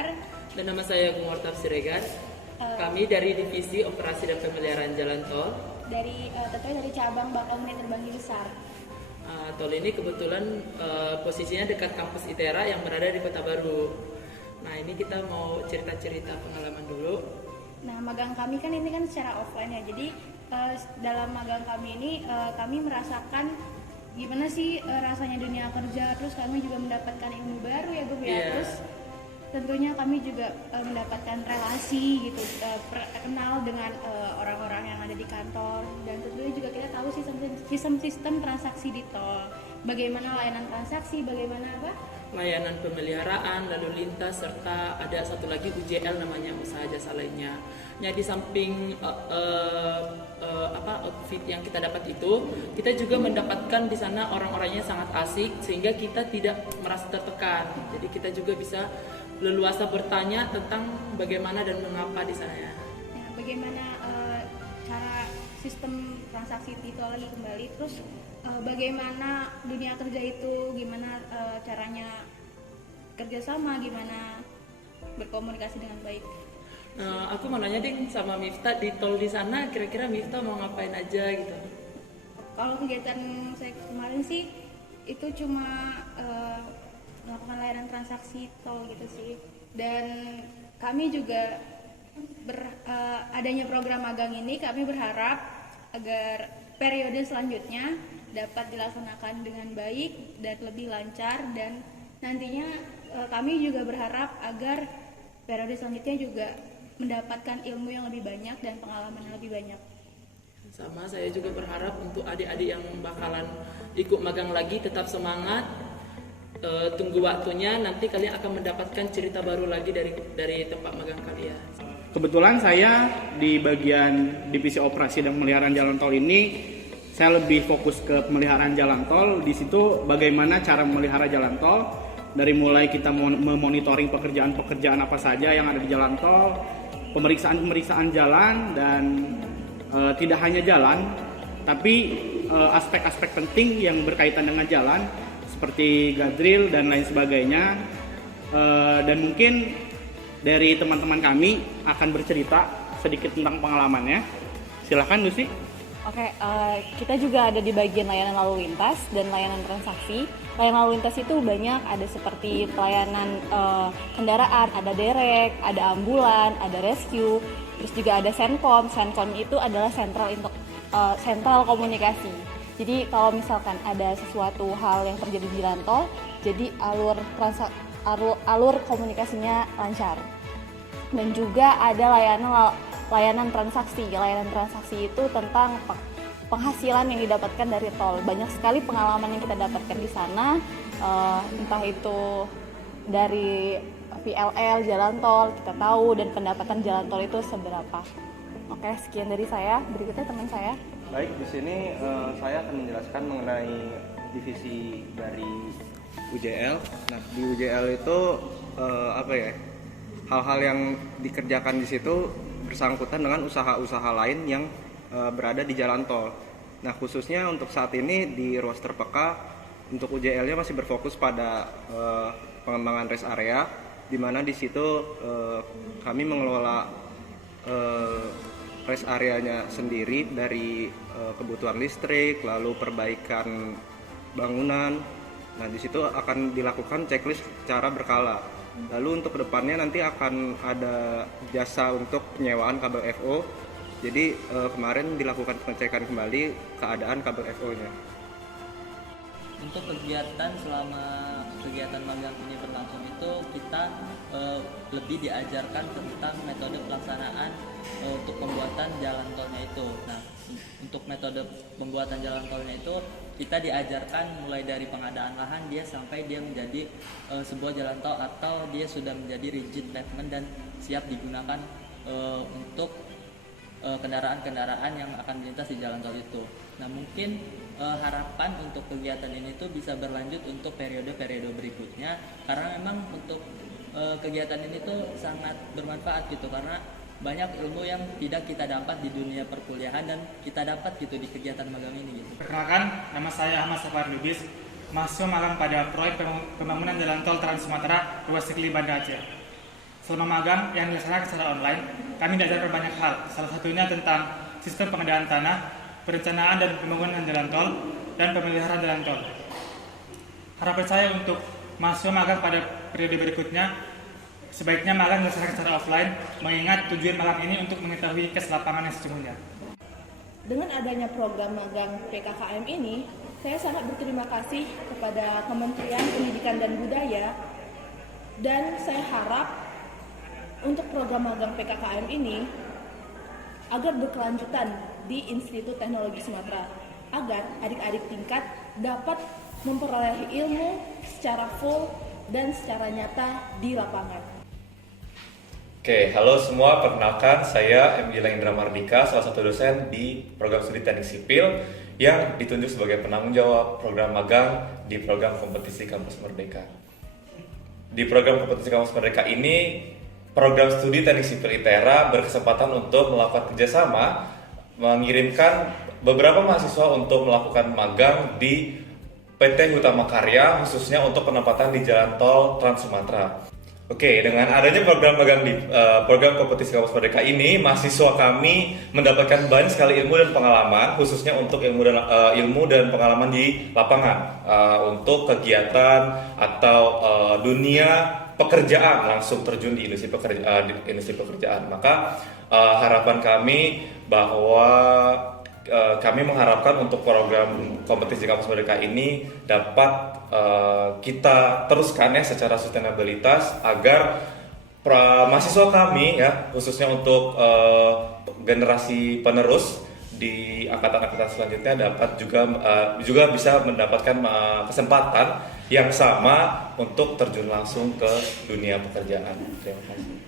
Siregar. Dan nama saya Gumortar Siregar. Kami dari Divisi Operasi dan Pemeliharaan Jalan Tol. Tentunya dari cabang Bakauheni Terbanggi Besar. Tol ini kebetulan posisinya dekat kampus ITERA yang berada di Kota Baru. Nah, ini kita mau cerita-cerita pengalaman dulu. Nah, magang kami kan ini kan secara offline ya. Jadi dalam magang kami ini kami merasakan gimana sih rasanya dunia kerja. Terus kami juga mendapatkan ilmu baru ya, Gum ya. Terus tentunya kami juga mendapatkan relasi gitu, kenal dengan orang-orang yang ada di kantor, dan tentunya juga kita tahu sistem transaksi di tol, bagaimana layanan transaksi, bagaimana layanan pemeliharaan, lalu lintas, serta ada satu lagi UJL namanya, usaha jasa lainnya. Ya, di samping outfit yang kita dapat itu, kita juga mendapatkan di sana orang-orangnya sangat asik sehingga kita tidak merasa tertekan. Jadi kita juga bisa leluasa bertanya tentang bagaimana dan mengapa di sana ya. Bagaimana cara sistem transaksi itu lagi kembali, terus bagaimana dunia kerja itu, gimana caranya kerjasama, gimana berkomunikasi dengan baik. Aku mau nanya ding sama Miftah, di tol di sana kira-kira Miftah mau ngapain aja gitu? Kalau kegiatan saya kemarin sih itu cuma melakukan layanan transaksi tol gitu sih, dan kami juga adanya program magang ini kami berharap agar periode selanjutnya dapat dilaksanakan dengan baik dan lebih lancar, dan nantinya kami juga berharap agar periode selanjutnya juga mendapatkan ilmu yang lebih banyak dan pengalaman yang lebih banyak. Sama, saya juga berharap untuk adik-adik yang bakalan ikut magang lagi tetap semangat. Tunggu waktunya, nanti kalian akan mendapatkan cerita baru lagi dari tempat magang kalian. Kebetulan saya di bagian divisi operasi dan pemeliharaan jalan tol ini, saya lebih fokus ke pemeliharaan jalan tol. Di situ bagaimana cara memelihara jalan tol, dari mulai kita memonitoring pekerjaan-pekerjaan apa saja yang ada di jalan tol, pemeriksaan jalan, dan tidak hanya jalan, tapi aspek-aspek penting yang berkaitan dengan jalan seperti guardrail dan lain sebagainya. Dan mungkin dari teman-teman kami akan bercerita sedikit tentang pengalamannya. Silakan Lucy. Oke, kita juga ada di bagian layanan lalu lintas dan layanan transaksi. Layanan lalu lintas itu banyak, ada seperti pelayanan kendaraan, ada derek, ada ambulan, ada rescue, terus juga ada Senkom. Senkom itu adalah sentral komunikasi. Jadi kalau misalkan ada sesuatu hal yang terjadi di jalan tol, jadi alur komunikasinya lancar. Dan juga ada layanan transaksi. Layanan transaksi itu tentang penghasilan yang didapatkan dari tol. Banyak sekali pengalaman yang kita dapatkan di sana, entah itu dari PLL jalan tol, kita tahu, dan pendapatan jalan tol itu seberapa. Oke, sekian dari saya. Berikutnya teman saya. Baik, di sini saya akan menjelaskan mengenai divisi dari UJL. Nah, di UJL itu hal-hal yang dikerjakan di situ bersangkutan dengan usaha-usaha lain yang berada di jalan tol. Nah, khususnya untuk saat ini di roster PK untuk UJL-nya masih berfokus pada pengembangan rest area, di mana di situ kami mengelola rest areanya sendiri dari kebutuhan listrik, lalu perbaikan bangunan. Nah, di situ akan dilakukan checklist secara berkala. Lalu untuk kedepannya nanti akan ada jasa untuk penyewaan kabel FO. Jadi kemarin dilakukan pengecekan kembali keadaan kabel FO-nya. Untuk kegiatan selama kegiatan magang ini berlangsung itu kita lebih diajarkan tentang metode pelaksanaan untuk pembuatan jalan tolnya itu. Nah, untuk metode pembuatan jalan tolnya itu kita diajarkan mulai dari pengadaan lahan dia sampai dia menjadi sebuah jalan tol atau dia sudah menjadi rigid pavement dan siap digunakan untuk kendaraan-kendaraan yang akan melintas di jalan tol itu. Nah, mungkin harapan untuk kegiatan ini tuh bisa berlanjut untuk periode-periode berikutnya, karena memang untuk kegiatan ini tuh sangat bermanfaat gitu, karena banyak ilmu yang tidak kita dapat di dunia perkuliahan dan kita dapat gitu di kegiatan magang ini gitu. Perkenalkan, nama saya Ahmad Safar Lubis, mahasiswa magang pada proyek pembangunan jalan tol Trans Sumatera ruas Sikli Banda Aceh. Selama magang yang dilaksanakan secara online, kami diajarkan banyak hal. Salah satunya tentang sistem pengadaan tanah, perencanaan dan pembangunan jalan tol, dan pemeliharaan jalan tol. Harapan saya untuk mahasiswa magang pada periode berikutnya, sebaiknya magang dilaksanakan secara offline, mengingat tujuan magang ini untuk mengetahui kes lapangan yang sesungguhnya. Dengan adanya program magang PKKM ini, saya sangat berterima kasih kepada Kementerian Pendidikan dan Budaya, dan saya harap untuk program magang PKKM ini agar berkelanjutan di Institut Teknologi Sumatera, agar adik-adik tingkat dapat memperoleh ilmu secara full dan secara nyata di lapangan. Oke, halo semua, perkenalkan saya M. Indra Mardika, salah satu dosen di program studi teknik sipil yang ditunjuk sebagai penanggung jawab program magang di program kompetisi Kampus Merdeka. Di program kompetisi Kampus Merdeka ini, program studi teknik sipil ITERA berkesempatan untuk melakukan kerjasama, mengirimkan beberapa mahasiswa untuk melakukan magang di PT Hutama Karya, khususnya untuk penempatan di jalan tol Trans Sumatera. Oke, dengan adanya program magang di program kompetisi Kampus Merdeka ini, mahasiswa kami mendapatkan banyak sekali ilmu dan pengalaman, khususnya untuk ilmu dan pengalaman di lapangan untuk kegiatan atau dunia pekerjaan, langsung terjun di industri pekerjaan. Maka harapan kami bahwa kami mengharapkan untuk program kompetisi Kampus Merdeka ini dapat kita teruskan ya secara sustainabilitas agar mahasiswa kami ya, khususnya untuk generasi penerus di angkatan-angkatan selanjutnya dapat juga bisa mendapatkan kesempatan yang sama untuk terjun langsung ke dunia pekerjaan. Terima kasih.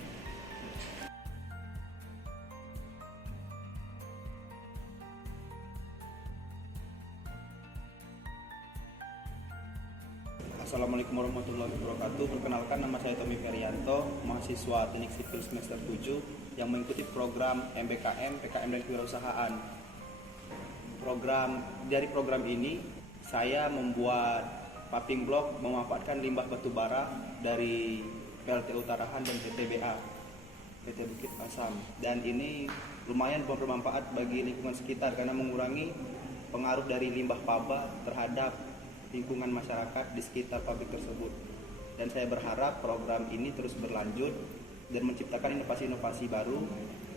Assalamualaikum warahmatullahi wabarakatuh. Perkenalkan, nama saya Tommy Ferianto, mahasiswa Teknik Sipil semester 7 yang mengikuti program MBKM, PKM dan Kewirausahaan. Dari program ini saya membuat paving block memanfaatkan limbah batubara dari PLTU Tarahan dan PTBA, PT Bukit Asam. Dan ini lumayan bermanfaat bagi lingkungan sekitar karena mengurangi pengaruh dari limbah paba terhadap lingkungan masyarakat di sekitar pabrik tersebut. Dan saya berharap program ini terus berlanjut dan menciptakan inovasi-inovasi baru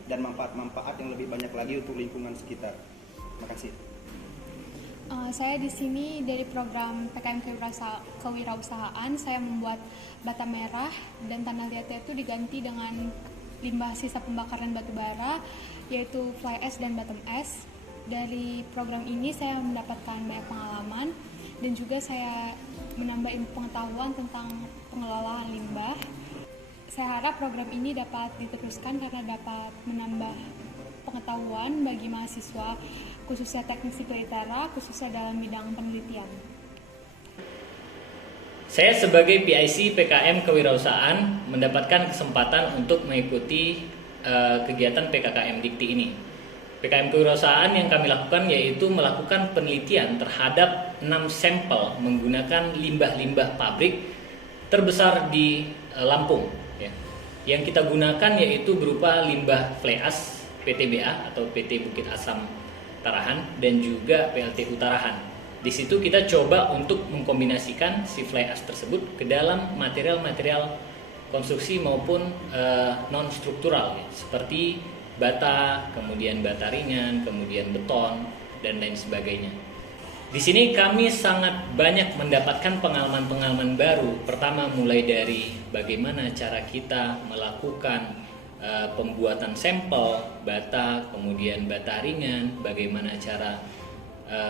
dan manfaat-manfaat yang lebih banyak lagi untuk lingkungan sekitar. Terima kasih. Saya di sini dari program PKM Kewirausahaan, saya membuat bata merah dan tanah liatnya itu diganti dengan limbah sisa pembakaran batu bara, yaitu fly ash dan bottom ash. Dari program ini saya mendapatkan banyak pengalaman dan juga saya menambah ilmu pengetahuan tentang pengelolaan limbah. Saya harap program ini dapat diteruskan karena dapat menambah pengetahuan bagi mahasiswa, khususnya teknik sipil ITERA, khususnya dalam bidang penelitian. Saya sebagai PIC PKM Kewirausahaan mendapatkan kesempatan untuk mengikuti kegiatan PKKM Dikti ini. PKM Kewirausahaan yang kami lakukan yaitu melakukan penelitian terhadap 6 sampel menggunakan limbah-limbah pabrik terbesar di Lampung. Ya. Yang kita gunakan yaitu berupa limbah fly ash PTBA atau PT Bukit Asam Tarahan dan juga PLTU Tarahan. Di situ kita coba untuk mengkombinasikan si fly ash tersebut ke dalam material-material konstruksi maupun non-struktural ya, seperti bata, kemudian bata ringan, kemudian beton dan lain sebagainya. Di sini kami sangat banyak mendapatkan pengalaman-pengalaman baru. Pertama mulai dari bagaimana cara kita melakukan pembuatan sampel bata, kemudian bata ringan, bagaimana cara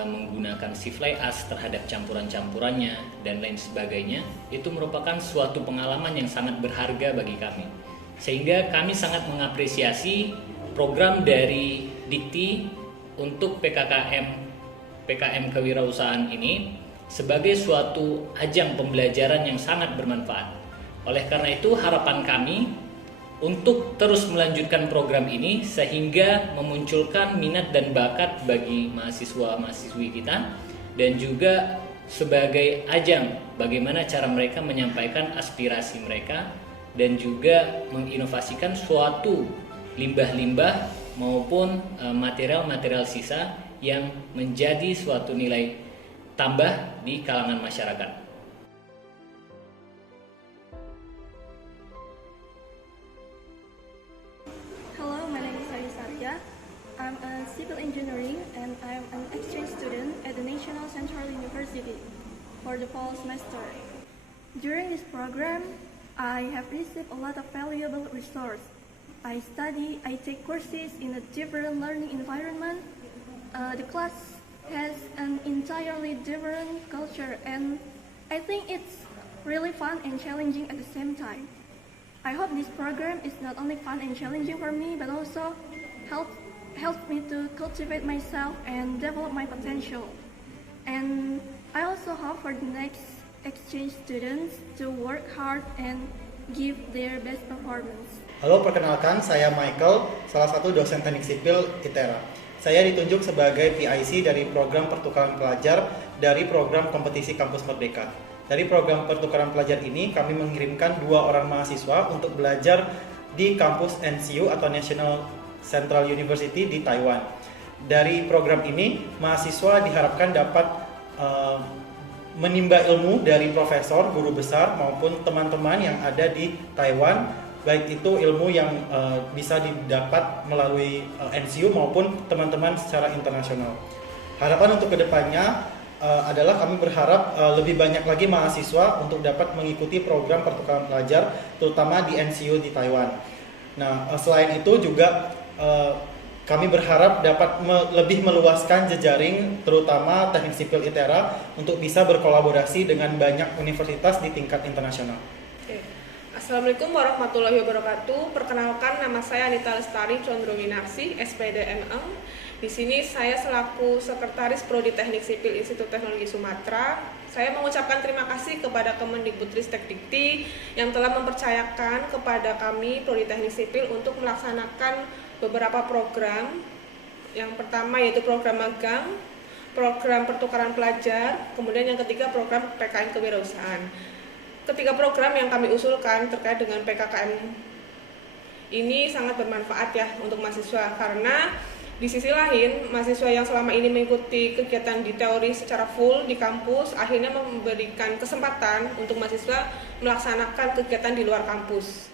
menggunakan si fly ash terhadap campuran-campurannya dan lain sebagainya. Itu merupakan suatu pengalaman yang sangat berharga bagi kami. Sehingga kami sangat mengapresiasi program dari Dikti untuk PKM Kewirausahaan ini sebagai suatu ajang pembelajaran yang sangat bermanfaat. Oleh karena itu harapan kami untuk terus melanjutkan program ini sehingga memunculkan minat dan bakat bagi mahasiswa-mahasiswi kita dan juga sebagai ajang bagaimana cara mereka menyampaikan aspirasi mereka dan juga menginovasikan suatu limbah-limbah maupun material-material sisa yang menjadi suatu nilai tambah di kalangan masyarakat. Hello, my name is Arisarya. I'm a civil engineering and I'm an exchange student at the National Central University for the fall semester. During this program, I have received a lot of valuable resources. I take courses in a different learning environment. The class has an entirely different culture and I think it's really fun and challenging at the same time. I hope this program is not only fun and challenging for me but also helps me to cultivate myself and develop my potential. And I also hope for the next exchange students to work hard and give their best performance. Halo, perkenalkan saya Michael, salah satu dosen teknik sipil ITERA. Saya ditunjuk sebagai PIC dari program pertukaran pelajar dari program kompetisi Kampus Merdeka. Dari program pertukaran pelajar ini, kami mengirimkan 2 orang mahasiswa untuk belajar di kampus NCU atau National Central University di Taiwan. Dari program ini, mahasiswa diharapkan dapat menimba ilmu dari profesor, guru besar maupun teman-teman yang ada di Taiwan, baik itu ilmu yang bisa didapat melalui NCU maupun teman-teman secara internasional. Harapan untuk kedepannya adalah kami berharap lebih banyak lagi mahasiswa untuk dapat mengikuti program pertukaran pelajar, terutama di NCU di Taiwan. Nah, selain itu juga kami berharap dapat lebih meluaskan jejaring, terutama teknik sipil ITERA, untuk bisa berkolaborasi dengan banyak universitas di tingkat internasional. Assalamualaikum warahmatullahi wabarakatuh. Perkenalkan, nama saya Anita Lestari Condrominarsi, SPD MM. Di sini saya selaku Sekretaris Prodi Teknik Sipil Institut Teknologi Sumatera. Saya mengucapkan terima kasih kepada Kemendikbudristek Dikti yang telah mempercayakan kepada kami Prodi Teknik Sipil untuk melaksanakan beberapa program. Yang pertama yaitu program magang, program pertukaran pelajar, kemudian yang ketiga program PKM kewirausahaan. Ketiga program yang kami usulkan terkait dengan PKKM ini sangat bermanfaat ya untuk mahasiswa, karena di sisi lain mahasiswa yang selama ini mengikuti kegiatan di teori secara full di kampus akhirnya memberikan kesempatan untuk mahasiswa melaksanakan kegiatan di luar kampus.